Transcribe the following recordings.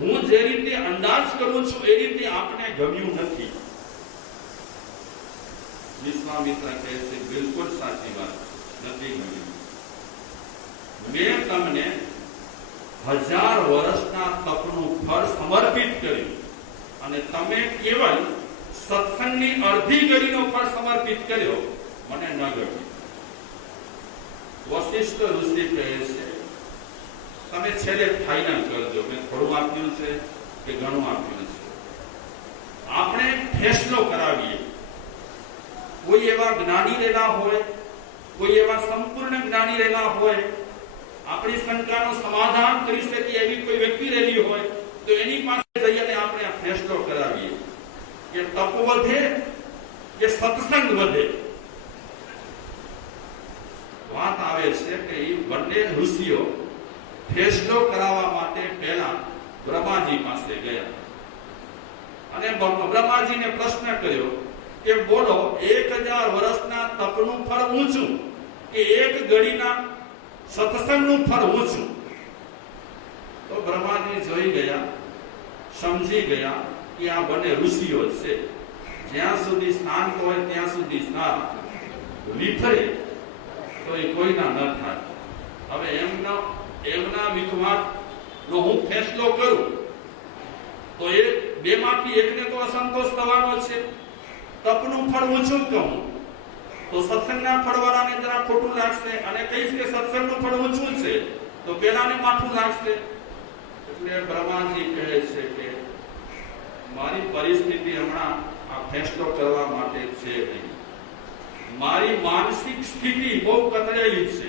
હું જે રીતે અંદાજ કરું છું એ રીતે આપને ગમ્યું નથી. વિશ્વામિત્ર કહે છે બિલકુલ સાચી વાત, નથી ગમ્યું. મેં તમને 1000 વર્ષના તપનું ફળ સમર્પિત કર્યું અને તમે કેવલ સત્સંગની અડધી ઘડીનો ફળ સમર્પિત કર્યો, મને ન ગમ્યું. વશિષ્ઠ ઋષિ કહે છે તમે છેલ્લે ફાઇનલ કરજો, મેં થોડું આપ્યું છે કે ઘણું આપ્યું છે. આપણે ફેસલો કરાવીએ. કોઈ એવા જ્ઞાની રહેલા હોય, કોઈ એવા સંપૂર્ણ જ્ઞાની રહેલા હોય, આપણી શંકાનું સમાધાન કરી શકે એવી કોઈ વ્યક્તિ રહેલી હોય તો એની પાસે જઈને આપણે આ ફેસલો કરાવીએ કે તપ વધે કે સત્સંગ વધે. વાત આવે છે કે એ બંને ઋષિઓ ફેસલો કરાવવા માટે પહેલા બ્રહ્માજી પાસે ગયા અને બ્રહ્માજીને પ્રશ્ન કર્યો કે બોલો 1000 વર્ષના તપનું ફળ ઊંચું કે એક ઘડીના સત્સંગનું ફળ ઊંચું? તો બ્રહ્માજી જોઈ ગયા, સમજી ગયા કે આ બંને ઋષિઓ છે. જ્યાં સુધી શાંત હોય ત્યાં સુધી શાંત, વિફરે તો એ કોઈના ન થાય. હવે એમના વિખવાટનો હું ફેસલો કરું તો એ બેમાંથી એકને તો અસંતોષ થવાનો છે. તપનું ફળ ઊંચું કહું તો સત્સંગના ફળવાળાને જરા ખોટું લાગશે અને કહીશ કે સત્સંગનું ફળ ઊંચું છે તો પેલાને માઠું લાગશે. એટલે બ્રહ્માજી કહે છે કે મારી પરિસ્થિતિ હમણાં આ ફેસલો કરવા માટે છે નહીં. મારી માનસિક સ્થિતિ બહુ કથળેલી છે,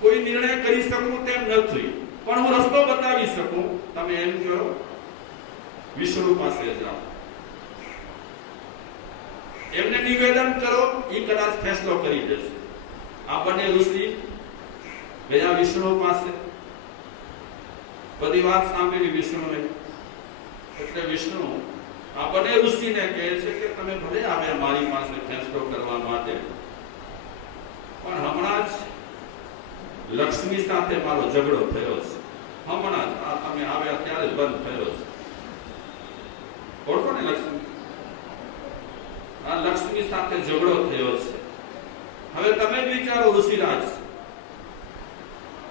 કોઈ નિર્ણય કરી શકું તેમ નથી, પણ હું રસ્તો બતાવી શકું. તમે એમ કહો વિષ્ણુ પાસે જાઓ, એમને નિવેદન કરો, એ કદાચ ફેસલો કરી દેશે. આ બંને ઋષિ ગયા વિષ્ણુ પાસે, બધી વાત સાંભળી વિષ્ણુએ. એટલે વિષ્ણુ આ બંને ઋષિને કહે છે કે તમે ભલે આવ્યા મારી પાસે ફેસલો કરવા માટે, પણ હમણાં જ લક્ષ્મી સાથે મારો ઝઘડો થયો છે. હમણાં જ આ તમે આવ્યા ત્યારે બંધ થયો છે. ઓળખો ને લક્ષ્મી? આ લક્ષ્મી સાથે ઝઘડો થયો છે. હવે તમે વિચારો ઋષિરાજ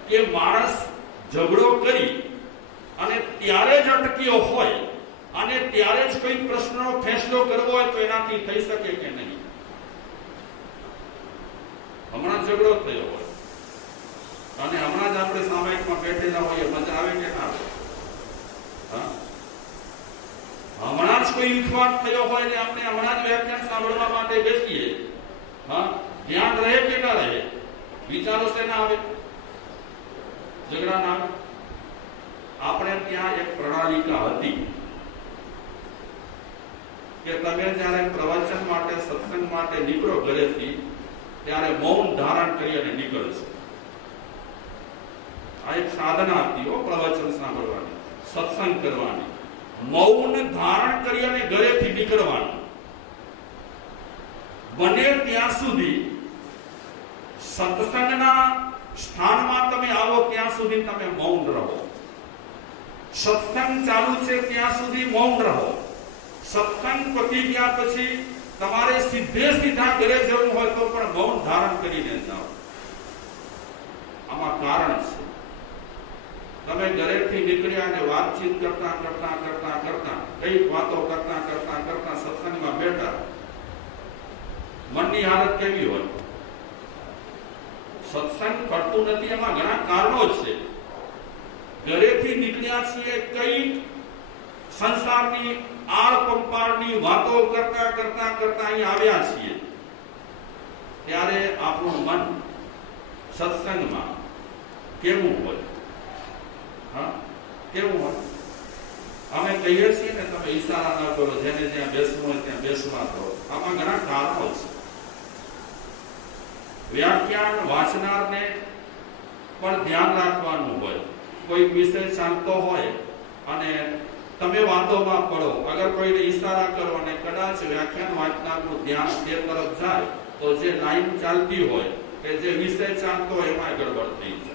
કે માણસ ઝઘડો કરી અને ત્યારે જ અટક્યો હોય અને ત્યારે જ કોઈ પ્રશ્નનો ફેસલો કરવો હોય તો એનાથી થઈ શકે કે નહીં? હમણાં ઝઘડો થયો હોય અને હમણાં જ આપણે સામાયિકમાં બેઠેલા હોઈએ, મજા આવે કે ના આવે? હમણાં જ કોઈ વિખવાટ થયો હોય ને આપણે હમણાં જ વ્યાખ્યાન સાંભળવા માટે બેસીએ, ધ્યાન રહે કે ના રહે? વિચારો છે ના આવે? ઝઘડા ના આવે? આપણે ત્યાં એક પ્રણાલિકા હતી કે તમે જ્યારે પ્રવચન માટે, સત્સંગ માટે નીકળો ઘરેથી ત્યારે મૌન ધારણ કરી અને નીકળશો. આ એક સાધના હતી પ્રવચન સાંભળવાની, સત્સંગ કરવાની. મૌન ધારણ કરી અને ઘરેથી નીકળવાનું. બને ત્યાં સુધી સત્સંગના સ્થાનમાં તમે આવો ત્યાં સુધી તમે મૌન રહો. સત્સંગ ચાલુ છે ત્યાં સુધી મૌન રહો. સત્સંગ પતી ગયા પછી તમારે સીધા ઘરે જવું હોય તો પણ મૌન ધારણ કરીને જાઓ. આમાં કારણ છે તમે ઘરેથી નીકળ્યા અને વાતચીત કરતા કઈ વાતો કરતા સત્સંગમાં બેઠા, મનની હાલત કેવી હોય? સત્સંગ કરતું નથી. એમાં ઘણા કારણો છે. ઘરેથી નીકળ્યા છીએ, કઈ સંસારની આળપંપાળની વાતો કરતા અહીં આવ્યા છીએ, ત્યારે આપણું મન સત્સંગમાં કેવું હોય? કેવું હોય? અમે કહીએ છીએ ને તમે ઈશારા ના કરો, જેને જ્યાં બેસવું હોય ત્યાં બેસવા કરો. આમાં ઘણા કારણો છે. વ્યાખ્યાન વાંચનારને પણ ધ્યાન રાખવાનું હોય. કોઈ વિષય ચાલતો હોય અને તમે વાતોમાં પડો, અગર કોઈને ઈશારા કરો અને કદાચ વ્યાખ્યાન વાંચનારનું ધ્યાન તે તરફ જાય તો જે લાઈન ચાલતી હોય કે જે વિષય ચાલતો હોય એમાં ગડબડ થઈ જાય.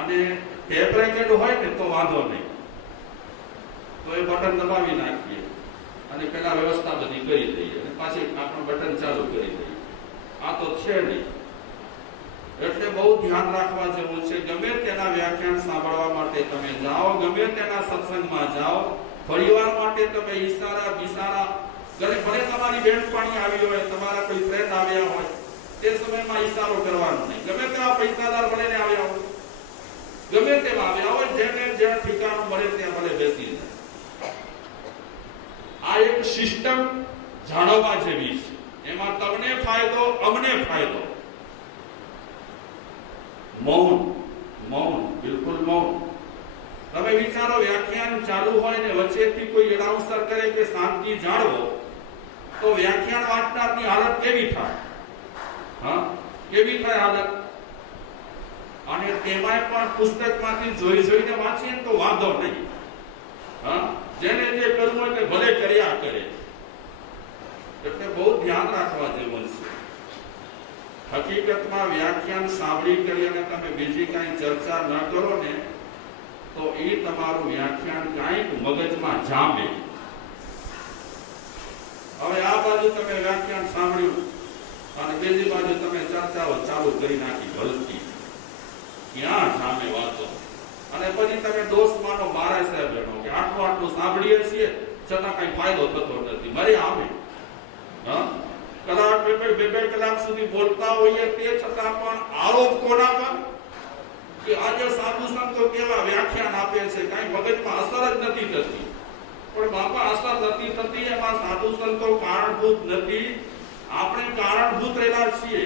અને ટેપ રેકેટ હોય ને તો વાંધો નહીં, તો એ બટન દબાવી નાખીએ અને પેલા વ્યવસ્થા બધી કરી દઈએ અને પાછી આપણું બટન ચાલુ કરી દઈએ. આ તો છે નહીં. એટલે બહુ ધ્યાન રાખવા જેવું છે. ગમે તેના વ્યાખ્યાન સાંભળવા માટે તમે જાઓ, ગમે તેના સત્સંગમાં જાઓ, પરિવાર માટે તમે ઈશારા બિસારા ભલે તમારી બેનપણી આવી હોય, તમારા કોઈ ફ્રેન્ડ આવ્યા હોય, તે સમયમાં ઈશારો કરવાનો નહીં. ગમે તેવા પૈસાદાર ભલે ને આવ્યા હોય, ગમે તેવા આવ્યા હોય, જેને જ્યાં ઠીકાણું મળે ત્યાં ભલે બેસી જાય. આ એક સિસ્ટમ જાણવા જેવી છે. એમાં તમને ફાયદો, અમને ફાયદો. મૌન, મૌન, બિલકુલ મૌન. તમે વિચારો, વ્યાખ્યાન ચાલુ હોય ને વચ્ચેથી કોઈ એનાઉન્સર કરે કે શાંતિ જાળવો, તો વ્યાખ્યાન વાંચનારની હાલત કેવી થાય? હા, કેવી થાય હાલત? અને તેમાંય પણ પુસ્તકમાંથી જોઈને વાંચીએ તો વાંધો નહીં. હા, જેને જે કરવું હોય તે ભલે કર્યા કરે. એટલે બહુ ધ્યાન રાખવા જેવું છે. હકીકતમાં વ્યાખ્યાન સાંભળી કરી અને તમે બીજી કાંઈ ચર્ચા ન કરો ને તો એ તમારું વ્યાખ્યાન કાંઈક મગજમાં જામે. હવે આ બાજુ તમે વ્યાખ્યાન સાંભળ્યું અને બીજી બાજુ તમે ચર્ચાઓ ચાલુ કરી નાખી ભલતી, ક્યાં જામે વાતો? અને પછી તમે દોષ માનો મારા સાહેબ ગણો કે આટલું સાંભળીએ છીએ છતાં કઈ ફાયદો થતો નથી. મરે આવે કલાક બે કલાક સુધી બોલતા હોઈએ તે છતાં પણ આરોપ કોના પર? કે આજે સાધુ સંતો કેવા વ્યાખ્યાન આપે છે, કઈ મગજમાં અસર જ નથી થતી. પણ બાપા, અસર નથી થતી એમાં સાધુ સંતો કારણભૂત નથી, આપણે કારણભૂત રહેલા છીએ.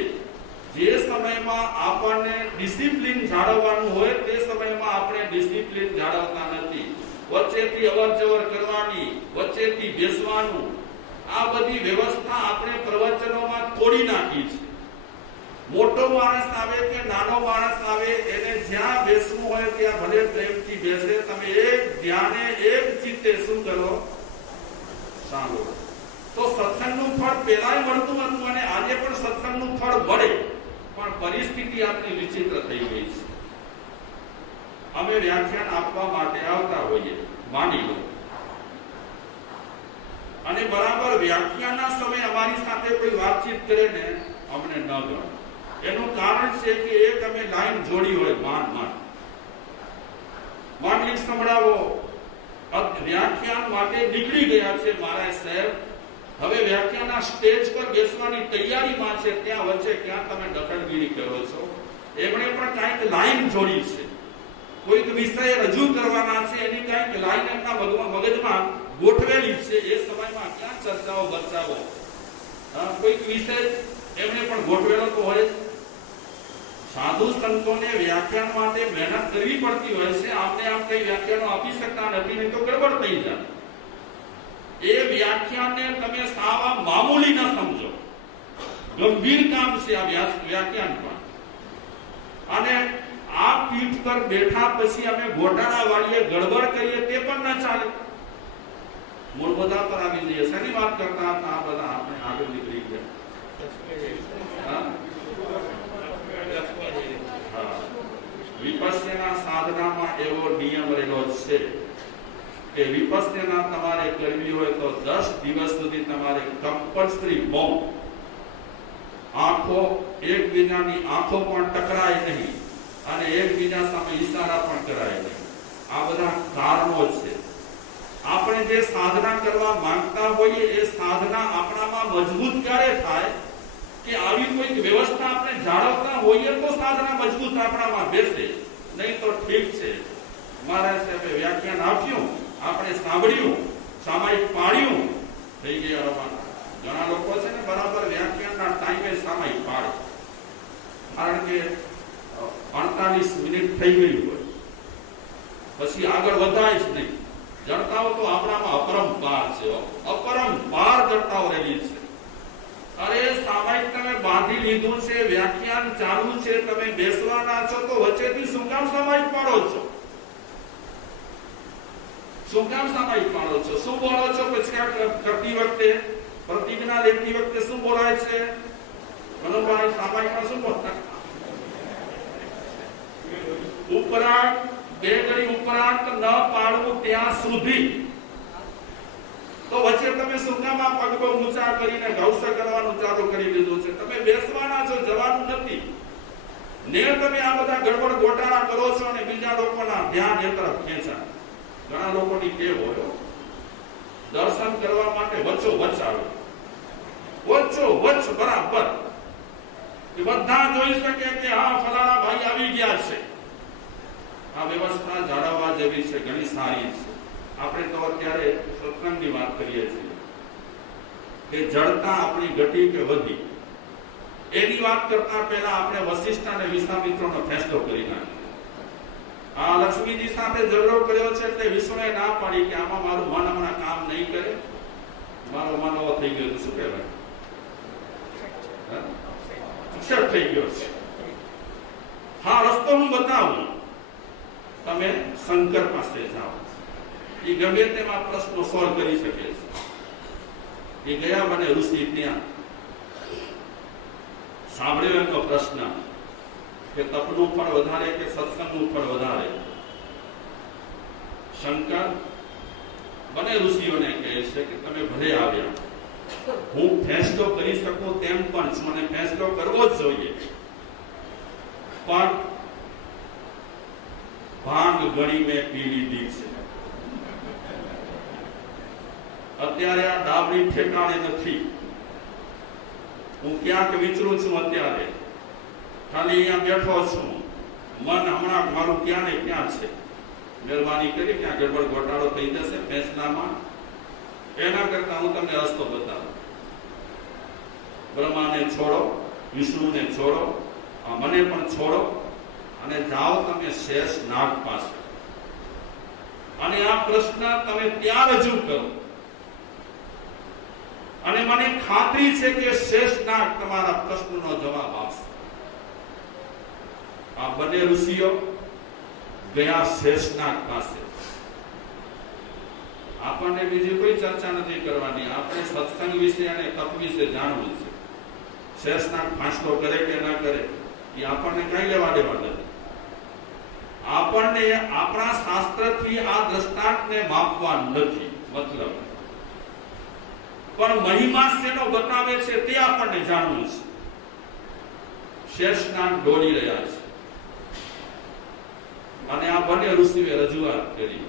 જે સમયમાં આપણને ડિસિપ્લિન જાળવવાનું હોય તે સમયમાં આપણે ડિસિપ્લિન જાળવતા નથી. વચ્ચેથી અવરજવર કરવાની, વચ્ચેથી બેસવાનું, આ બધી વ્યવસ્થા આપણે પ્રવચનોમાં તોડી નાખી છે. મોટો માણસ આવે કે નાનો માણસ આવે, એને જ્યાં બેસવું હોય ત્યાં ભલે પ્રેમથી બેસે. તમે એક ધ્યાને એક ચિત્તે શું કરો? સાંભળો. તો સત્સંગનું ફળ પેલાય મળતું હતું અને આજે પણ સત્સંગનું ફળ મળે, પણ પરિસ્થિતિ આપણી વિચિત્ર થઈ ગઈ છે. અમે વ્યાખ્યાન આપવા માટે આવતા હોઈએ, માની લો, અને બરાબર વ્યાખ્યાનના સમયે અમારી સાથે કોઈ વાતચીત કરે ને અમને ન ગમે. એનું કારણ છે કે એક અમે લાઈન જોડી હોય, માંડલિક સંભળાવો, વ્યાખ્યાન માટે નીકળી ગયા છે મારા સાહેબ, હવે વ્યાખ્યાનના સ્ટેજ પર બેસવાની તૈયારીમાં છે, ત્યાં વચ્ચે ક્યાં તમે દખલગીરી કરો છો? એમણે પણ કાંઈક લાઈન જોડી છે, કોઈક વિષય રજૂ કરવાના છે, એની કાંઈક લાઈન એમના મગજમાં ગોઠવેલી છે. એ સમયમાં ક્યાં ચર્ચાઓ બચાવો? કોઈક વિષય એમણે પણ ગોઠવેલો તો હોય. સાધુ સંતોને વ્યાખ્યાન માટે મહેનત કરવી પડતી હોય છે. આપણે આમ કઈ વ્યાખ્યાનો આપી શકતા નથી, નહીં તો ગડબડ થઈ જાય. એ વ્યાખ્યાનને તમે સાવ મામૂલી ન સમજો, ગંભીર કામ છે આ વ્યાખ્યાન પણ. અને આ પીઠ પર બેઠા પછી અમે ગોટાળા વાળીએ, ગડબડ કરીએ તે પણ ન ચાલે. મૂળ બધા પર આવી જઈએ. શેની વાત કરતા હતા? આ બધા આપણે આગળ નીકળી ગયા. વિપસ્યના સાધનામાં એવો નિયમ રહેલો છે કે વિપસ્યના તમારે કરવી હોય તો 10 દિવસ સુધી તમારે કમ્પલ્સરી મૌન, આંખો એકબીજાની આંખો પણ ટકરાય નહીં અને એકબીજા સામે ઈશારા પણ કરાય નહીં. આ બધા કારણો છે. આપણે જે સાધના કરવા માંગતા હોઈએ એ સાધના આપણામાં મજબૂત ક્યારે થાય કે આવી કોઈ વ્યવસ્થા આપણે જાળવતા હોઈએ તો સાધના મજબૂત આપણામાં બેસે. નહીં તો ઠીક છે, મારા સાહેબે વ્યાખ્યાન આપ્યું, આપણે સાંભળ્યું, સામાયિક પાડ્યું, થઈ ગયા રવાના. ઘણા લોકો છે ને બરાબર વ્યાખ્યાનના ટાઈમે સામાયિક પાડે, કારણ કે 48 મિનિટ થઈ ગઈ હોય, પછી આગળ વધાય જ નહીં. જડતાઓ તો આપણામાં અપરંપાર છે, અપરંપાર જડતાઓ રહેલી છે. અરે સામાયિક તમે બાંધી લીધું છે, વ્યાખ્યાન ચાલુ છે, તમે બેસવાના છો તો વચ્ચેથી શું કામ સામાયિક પાડો છો? શું કામ સામાયિક પાડો છો? શું બોલો છો? પછી કરતી વખતે, પ્રતિજ્ઞા લેતી વખતે શું બોલાય છે? મનોભાઈ સામાયિકમાં શું બોલતા? ઉપરાંત બે ઘડી ઉપરાંત ન પાડવું ત્યાં સુધી. તો વચ્ચે તમે સુરનામાં પગ બહુ ઊંચા કરીને ગૌસ કરવાનું ચાલુ કરી દીધું છે. તમે બેસવાના છો, જવાનું નથી ને. તમે આ બધા ગડબડ ગોટાળા કરો છો અને બીજા લોકોના ધ્યાન એ તરફ ખેંચા. ઘણા લોકોની ટેવ હોય દર્શન કરવા માટે વચ્ચો વચ્ચ આવે, વચ્ચો વચ્ચ બરાબર એ બધા જોઈ શકે કે હા ફલાણા ભાઈ આવી ગયા છે. આ વ્યવસ્થા જાળવવા જેવી છે, ઘણી સારી છે. આપણે તો અત્યારે સત્સંગની વાત કરીએ છીએ કે જડતા આપણી ઘટી કે વધી, એની વાત કરતા પહેલા આપણે વશિષ્ઠ અને વિશ્વામિત્રનો ફેસલો કરી નાખ્યો. આ લક્ષ્મીજી સાથે ઝઘડો કર્યો છે એટલે વિષ્ણુએ ના પાડી કે આમાં મારું મન હમણાં કામ નહીં કરે, મારો મન એવો થઈ ગયો તો શું કહેવાય, વિક્ષેપ થઈ ગયો છે. હા, રસ્તો હું બતાવું, તમે શંકર પાસે જાઓ, એ ગમે તેમાં પ્રશ્નો સોલ્વ કરી શકે છે. એ ગયા મને ઋષિ ત્યાં સાંભળ્યો એમનો પ્રશ્ન કે તપનું ફળ વધારે કે સત્સંગનું ફળ વધારે. શંકર બને ઋષિઓને કહે છે કે તમે ભલે આવ્યા, હું ફેસલો કરી શકું તેમ પણ છું અને ફેસલો કરવો જ જોઈએ, પણ ભાંગ ગણી મેં પી લીધી છે. અત્યારે આ ડાબડી ઠેકાણે નથી, હું ક્યાંક વિચરું છું. અત્યારે ખાલી અહીંયા બેઠો છું, મન હમણાં મારું ક્યાં ને ક્યાં છે. મહેરબાની કરી ક્યાં ગડબડ ગોટાળો થઈ જશે ફેસલામાં, એના કરતા હું તમને રસ્તો બતાવું. બ્રહ્માને છોડો, વિષ્ણુને છોડો, મને પણ છોડો અને જાઓ તમે શેષ નાગ પાસે અને આ પ્રશ્ન તમે ત્યાં રજૂ કરો. અને મને ખાતરી છે કે શેષ નાગ તમારા પ્રશ્નનો જવાબ આપશે. આ બંને ઋષિઓ ગયા શેષનાગ પાસે. આપણને બીજી કોઈ ચર્ચા નથી કરવાની, આપણે સત્સંગ વિશે અને તપ વિશે જાણવું છે. શેષનાગ ફાંસલો કરે કે ના કરે એ આપણને કઈ લેવા દેવા નથી. આપણને આપણા શાસ્ત્રથી આ દ્રષ્ટાંતને માપવા નથી મતલબ, પણ મહિમા શેનો બતાવે છે તે આપણને જાણવું છે. શેષનાગ દોડી રહ્યા છે અને આ બંને ઋષિએ રજૂઆત કરી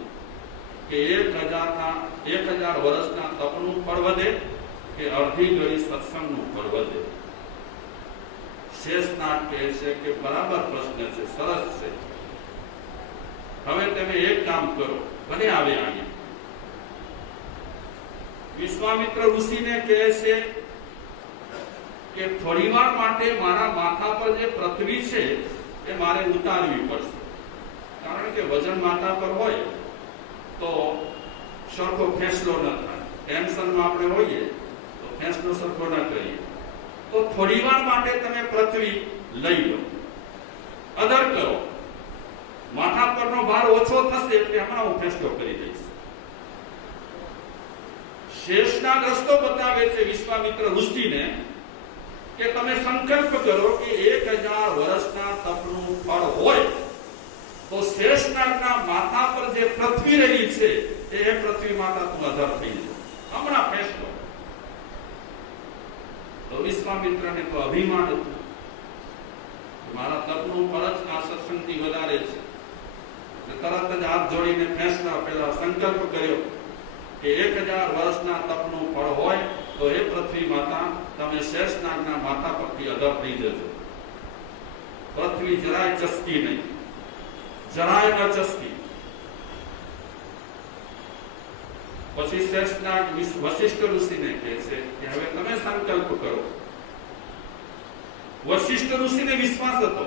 કે 1000 વર્ષના તપનું ફળ વધે કે અડધી ઘડી સત્સંગનું ફળ વધે. શેષનાગ કહે છે કે બરાબર પ્રશ્ન છે, સરસ છે. હવે તમે એક કામ કરો, ભલે આવે અહીંયા. વિશ્વામિત્ર ઋષિને કહે છે કે થોડીવાર માટે મારા માથા પર જે પૃથ્વી છે એ મારે ઉતારવી પડશે, કારણ કે વજન માથા પર હોય તો સરખો ફેસલો ન થાય. ટેન્શનમાં આપણે હોઈએ તો ફેસલો સરખો ન કરીએ. તો થોડીવાર માટે તમે પૃથ્વી લઈ લો, અદર કરો, માથા પરનો ભાર ઓછો થશે એટલે હમણાં હું ફેસલો કરી દઈશ. શેષનાગ રસ્તો બતાવે છે વિશ્વામિત્ર ઋષિને કે તમે સંકલ્પ કરો કે 1000 વર્ષના તપનું ફળ હોય તો શેષનાગના માથા પર જે પૃથ્વી રહી છે એ પૃથ્વી માતા તું અધર થઈ જાય, હમણાં ફેસલો. તો વિશ્વામિત્રને તો અભિમાન હતું, મારા તપનું ફળ જ આ સત્સંગથી વધારે છે. તરત જ હાથ જોડીને ફેસલા પહેલા સંકલ્પ કર્યો કે 1000 વર્ષના તપનું ફળ હોય તો એ પૃથ્વી માતા તમે શેષનાગના માથા પરથી અધર થઈ જજો. પૃથ્વી જરાય ચસકી નહીં, જરાય ન ચસકી. પછી શેષનાગ વશિષ્ઠ ઋષિને કહે છે કે હવે તમે સંકલ્પ કરો. વશિષ્ઠ ઋષિને વિશ્વાસ હતો,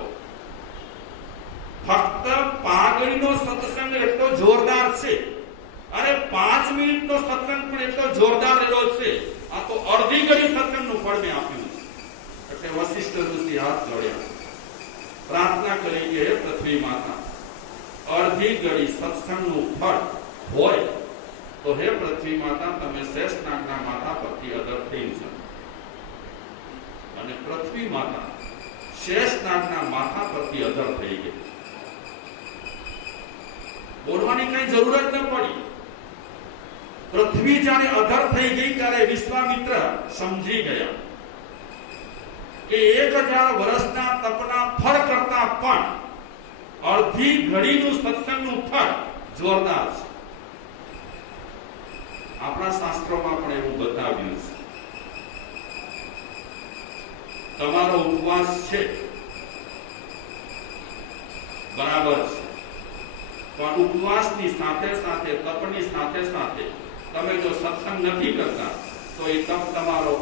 ફક્ત પાઘડીનો સત્સંગ એટલો જોરદાર છે, અરે 5 મિનિટનો સત્સંગ પણ એટલો જોરદાર રહ્યો છે, આ તો અડધી ઘડી સત્સંગનું ફળ મેં આપ્યું છે. એટલે વશિષ્ઠ ઋષિ હાથ જોડ્યા, પ્રાર્થના કરી કે હે પૃથ્વી માતા, અડધી ઘડી સત્સંગનું ફળ હોય તો હે પૃથ્વી માતા તમે શેષનાગના માથા પરથી અધર થઈ જાઓ. અને પૃથ્વી માતા શેષનાગના માથા પરથી અધર થઈ ગઈ. બોલવાની કઈ જરૂર જ ન પડી. પૃથ્વી જ્યારે અધર થઈ ગઈ ત્યારે વિશ્વામિત્ર સમજી ગયા કે 1000 વર્ષના તપના ફળ કરતા પણ અડધી ઘડીનું સત્સંગનું ફળ જોરદાર છે. આપણા શાસ્ત્રોમાં પણ એવું બતાવ્યું છે. તમારો ઉપવાસ છે બરાબર છે, પણ ઉપવાસની સાથે સાથે તપની સાથે સાથે તમે જો સત્સંગ નથી કરતા તો એ તપ તમારો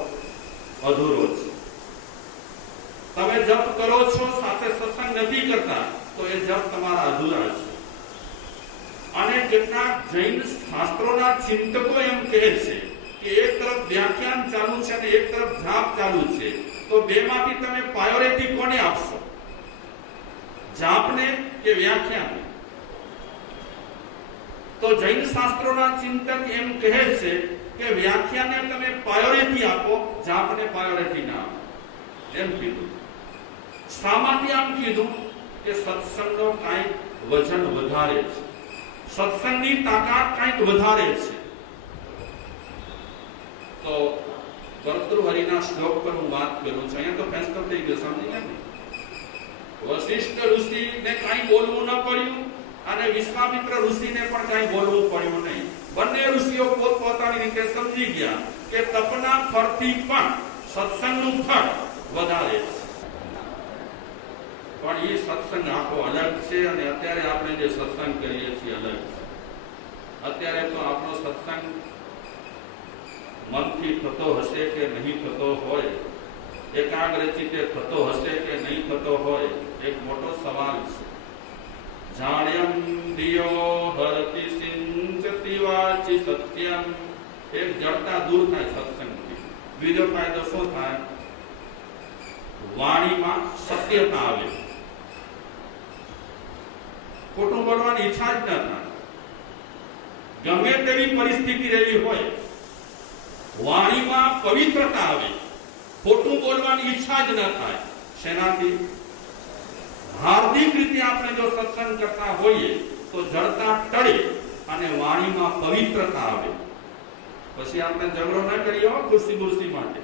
અધૂરો છે. તમે જપ કરો છો સાથે સત્સંગ નથી કરતા તો એ જપ તમારા અધૂરા છે. અને કેટલાક જૈન શાસ્ત્રોના ચિંતકો એમ કહે છે કે એક તરફ વ્યાખ્યાન ચાલુ છે અને એક તરફ જાપ ચાલુ છે, તો બેમાંથી તમે પ્રાયોરિટી કોને આપશો, જાપને કે વ્યાખ્યાનને? તો જૈન શાસ્ત્રોના ચિંતક એમ કહે છે કે વ્યાખ્યાનને તમે પ્રાયોરિટી આપો, જાપને પ્રાયોરિટી ના આપો. એમ કીધું. શા માટે આમ કીધું? કે સત્સંગનો કાંઈક વજન વધારે છે, સત્સંગની તાકાત કાંઈક વધારે છે. તો ભર્તૃહરિના શ્લોક પર હું વાત કરું છું. અહીંયા તો ફેંસલો થઈ ગયો, સમજી ગયા ને? વશિષ્ઠ ઋષિને કાંઈ બોલવું ન પડ્યું અને વિશ્વામિત્ર ઋષિને પણ કાંઈ બોલવું પડ્યું નહીં. બંને ઋષિઓ પોતપોતાની રીતે સમજી ગયા કે તપના ફળથી પણ સત્સંગનું ફળ વધારે છે. પણ એ સત્સંગ આખો અલગ છે અને અત્યારે આપણે જે સત્સંગ કરીએ છીએ અલગ છે. અત્યારે તો આપણો સત્સંગ મનથી થતો હશે કે નહીં થતો હોય, એકાગ્ર ચિત્તે થતો હશે કે નહીં થતો હોય, એક મોટો સવાલ છે. જાણ્યમ દિયો હરતિ સિંચતિ વાચી સત્યમ. એક જડતા દૂર થાય સત્સંગથી. બીજો ફાયદો શું થાય? વાણીમાં સત્યતા આવે. ખોટું બોલવાની ઈચ્છા જ ન થાય. ગમે તેવી પરિસ્થિતિ રહેલી હોય, વાણીમાં પવિત્રતા આવે. ખોટું બોલવાની ઈચ્છા જ ન થાય. શેનાથી? હાર્દિક રીતે આપણે જો સત્સંગ કરતા હોઈએ તો જડતા ટળે અને વાણીમાં પવિત્રતા આવે. પછી આપણે ઝઘડો ન કરીએ ખુરશી માટે.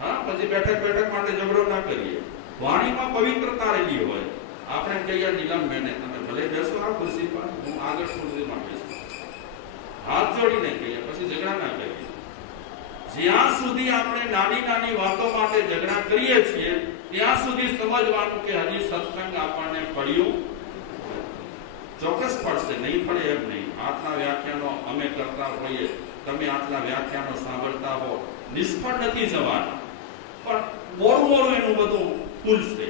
હા, પછી બેઠક માટે ઝઘડો ના કરીએ. વાણીમાં પવિત્રતા રહેલી હોય. આપણે કહીએ નીલમબેને તમે ભલે બેસો આ ખુરશી પર, હું આગળ ખુરશીમાં બેસું. હાથ જોડીને કહીએ, પછી ઝઘડા ના કરીએ. જ્યાં સુધી આપણે નાની નાની વાતો માટે ઝઘડા કરીએ છીએ ત્યાં સુધી સમજવાનું કે હજી સત્સંગ આપણને પડ્યું ચોક્કસ પડશે, નહીં પડે એમ નહીં. આટલા વ્યાખ્યાનો અમે કરતા હોઈએ, તમે આટલા વ્યાખ્યાનો સાંભળતા હો, નિષ્ફળ નથી જવાના, પણ મોડું એનું બધું ખુલશે.